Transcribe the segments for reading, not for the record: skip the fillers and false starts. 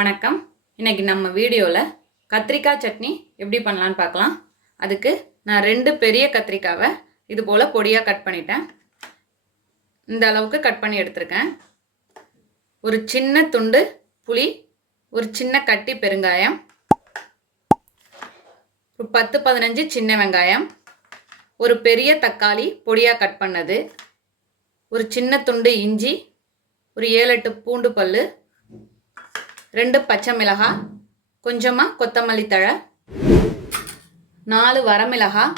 வணக்கம். இன்னைக்கு நம்ம வீடியோவில் கத்திரிக்காய் சட்னி எப்படி பண்ணலான்னு பார்க்கலாம். அதுக்கு நான் 2 பெரிய கத்திரிக்காவை இது போல் பொடியாக கட் பண்ணிட்டேன். இந்த அளவுக்கு கட் பண்ணி எடுத்திருக்கேன். ஒரு சின்ன துண்டு புளி, ஒரு சின்ன கட்டி பெருங்காயம், ஒரு 10-15 சின்ன வெங்காயம், ஒரு பெரிய தக்காளி பொடியாக கட் பண்ணது, ஒரு சின்ன துண்டு இஞ்சி, ஒரு 7-8 பூண்டு பல்லு, 2 பச்சை மிளகாய், கொஞ்சமாக கொத்தமல்லி தழை, 4 வரமிளகாய்,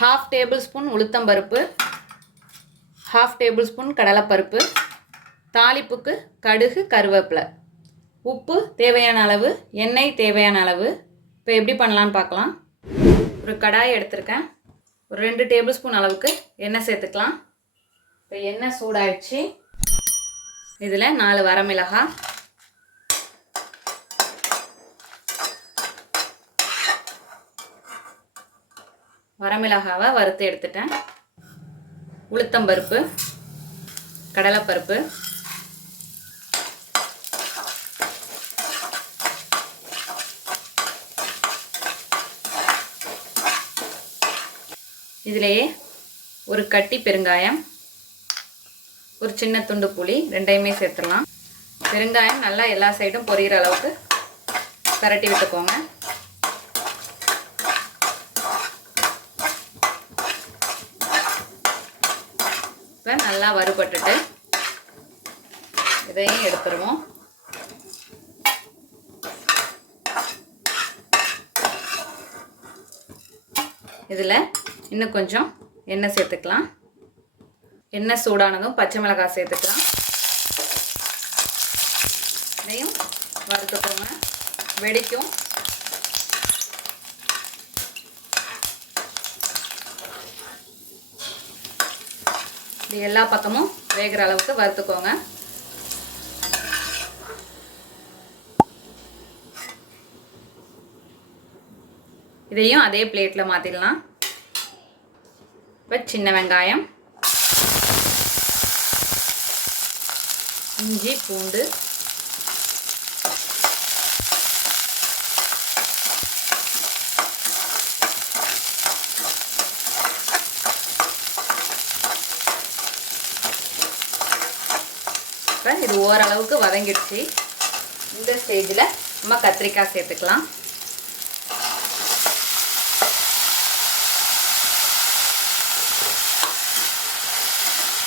1/2 டேபிள் ஸ்பூன் உளுத்தம்பருப்பு, 1/2 டேபிள் ஸ்பூன் கடலைப்பருப்பு, தாளிப்புக்கு கடுகு கருவேப்பிலை, உப்பு தேவையான அளவு, எண்ணெய் தேவையான அளவு. இப்போ எப்படி பண்ணலான்னு பார்க்கலாம். ஒரு கடாய் எடுத்திருக்கேன். ஒரு 2 டேபிள் ஸ்பூன் அளவுக்கு எண்ணெய் சேர்த்துக்கலாம். இப்போ எண்ணெய் சூடாயிடுச்சு. இதில் 4 வரமிளகாய், வரமிளகாவை வறுத்து எடுத்துட்டேன். உளுத்தம்பருப்பு, கடலைப்பருப்பு, இதிலேயே ஒரு கட்டி பெருங்காயம், ஒரு சின்ன துண்டு புளி, 2யுமே சேர்த்துடலாம். பெருங்காயம் நல்லா எல்லா சைடும் பொரியிற அளவுக்கு பரட்டி விட்டுக்கோங்க. இப்போ நல்லா வறுபட்டுட்டு இதையும் எடுத்துருவோம். இதில் இன்னும் கொஞ்சம் எண்ணெய் சேர்த்துக்கலாம். எண்ணெய் சூடானதும் பச்சை மிளகாய் சேர்த்துக்கலாம். இதையும் வறுத்துக்கோங்க. வெடிக்கும். இது எல்லா பக்கமும் வேகிற அளவுக்கு வறுத்துக்கோங்க. இதையும் அதே பிளேட்டில் மாற்றிடலாம். இப்போ சின்ன வெங்காயம், இஞ்சி, பூண்டு, இப்போ இது ஓரளவுக்கு வதங்கிடுச்சு. இந்த ஸ்டேஜில் நம்ம கத்திரிக்காய் சேர்த்துக்கலாம்.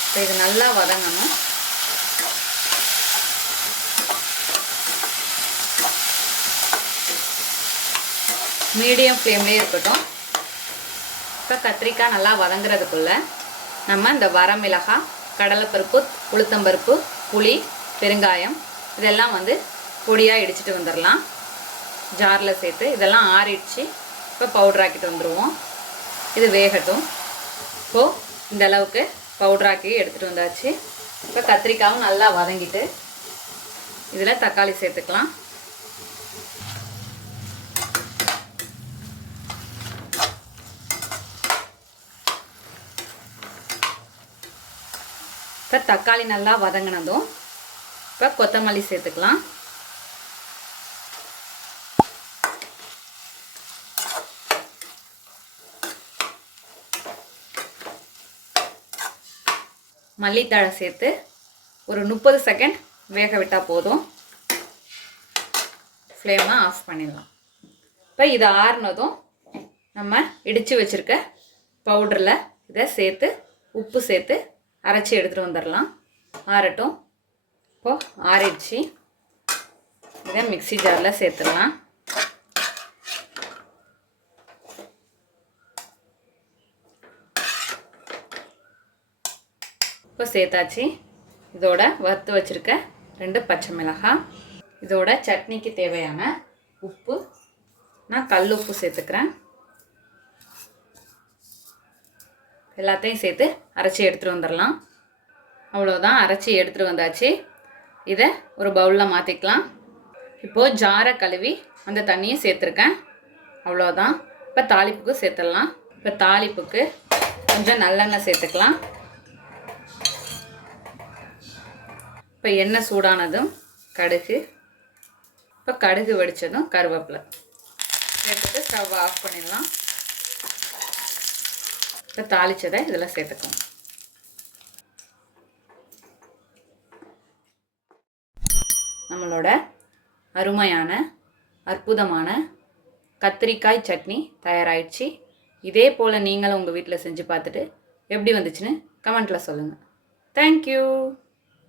இப்போ இது நல்லா வதங்கணும். மீடியம் ஃப்ளேம்லேயே இருக்கட்டும். இப்போ கத்திரிக்காய் நல்லா வதங்குறதுக்குள்ள நம்ம இந்த வரமிளகாய், கடலைப்பருப்பு, உளுத்தம்பருப்பு, புளி, பெருங்காயம் இதெல்லாம் பொடியாக இடிச்சிட்டு வந்துடலாம். ஜாரில் சேர்த்து இதெல்லாம் ஆறிடுச்சு. இப்போ பவுட்ராக்கிட்டு வந்துடுவோம். இது வேகட்டும். இப்போது இந்த அளவுக்கு பவுட்ராக்கி எடுத்துகிட்டு வந்தாச்சு. இப்போ கத்திரிக்காயும் நல்லா வதங்கிட்டு இதில் தக்காளி சேர்த்துக்கலாம். இப்போ தக்காளி நல்லா வதங்கினதும் இப்போ கொத்தமல்லி சேர்த்துக்கலாம். மல்லித்தழை சேர்த்து ஒரு 30 செகண்ட் வேக விட்டால் போதும். ஃப்ளேமை ஆஃப் பண்ணிடலாம். இப்போ இதை ஆறுனதும் நம்ம இடித்து வச்சுருக்க பவுடரில் இதை சேர்த்து உப்பு சேர்த்து அரைச்சி எடுத்துகிட்டு வந்துடலாம். ஆறட்டும். இப்போது ஆறிடுச்சு. இதை மிக்ஸி ஜாரில் சேர்த்துடலாம். இப்போ சேர்த்தாச்சு. இதோட வறுத்து வச்சுருக்க 2 பச்சை மிளகாய், இதோட சட்னிக்கு தேவையான உப்பு, நான் கல் உப்பு சேர்த்துக்கிறேன். எல்லாத்தையும் சேர்த்து அரைச்சி எடுத்துகிட்டு வந்துடலாம். அவ்வளோதான், அரைச்சி எடுத்துகிட்டு வந்தாச்சு. இதை ஒரு பவுலில் மாற்றிக்கலாம். இப்போது ஜாரை கழுவி அந்த தண்ணியை சேர்த்துருக்கேன். அவ்வளோதான். இப்போ தாளிப்புக்கு சேர்த்துடலாம். இப்போ தாளிப்புக்கு கொஞ்சம் நல்லெண்ணெய் சேர்த்துக்கலாம். இப்போ எண்ணெய் சூடானதும் கடுகு, இப்போ கடுகு வெடித்ததும் கருவேப்பிலை சேர்த்துட்டு ஸ்டவ் ஆஃப் பண்ணிடலாம். இப்போ தாளித்ததை இதில் சேர்த்துக்கணும். நம்மளோட அருமையான அற்புதமான கத்திரிக்காய் சட்னி தயாராகிடுச்சு. இதே போல் நீங்களும் உங்கள் வீட்டில் செஞ்சு பார்த்துட்டு எப்படி வந்துச்சுன்னு கமெண்ட்டில் சொல்லுங்கள். தேங்க்யூ.